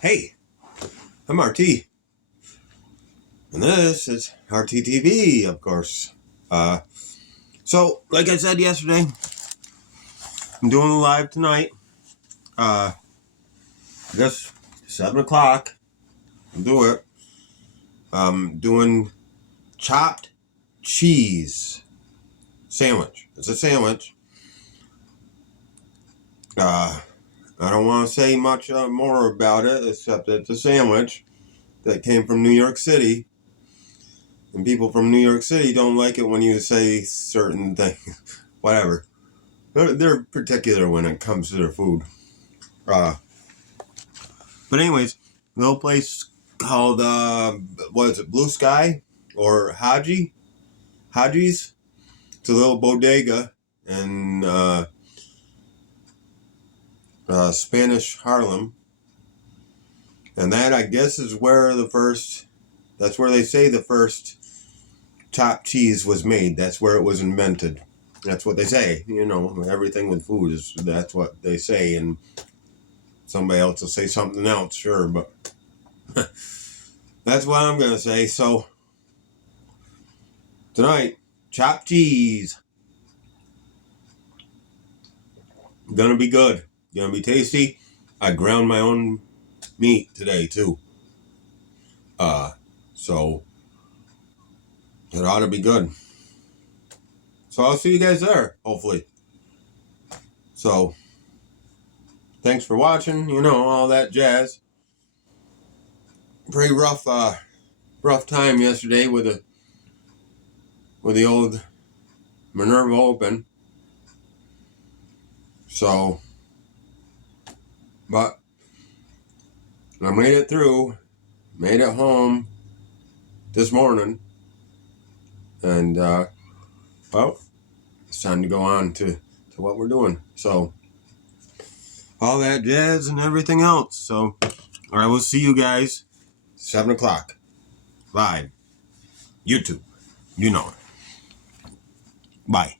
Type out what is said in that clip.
Hey, I'm RT, and this is RTTV, of course. So, like I said yesterday, I'm doing a live tonight. I guess 7 o'clock. I'll do it. Doing chopped cheese sandwich. It's a sandwich. I don't want to say much more about it, except it's a sandwich that came from New York City. And people from New York City don't like it when you say certain things. Whatever. They're particular when it comes to their food. But anyways, little place called what is it, Blue Sky or Haji's. It's a little bodega in Spanish Harlem, and that I guess is where that's where they say the first chopped cheese was made. That's where it was invented. That's what they say. You know, everything with food that's what they say, and somebody else will say something else, sure, but that's what I'm gonna say. So tonight, chopped cheese. Gonna be good. Gonna be tasty. I ground my own meat today too. So it ought to be good. So I'll see you guys there, hopefully. So thanks for watching, all that jazz. Pretty rough time yesterday with the old Minerva Open. So, but I made it through, made it home this morning, and well, it's time to go on to what we're doing. So, all that jazz and everything else. So, I will see you guys 7 o'clock live. YouTube. You know it. Bye.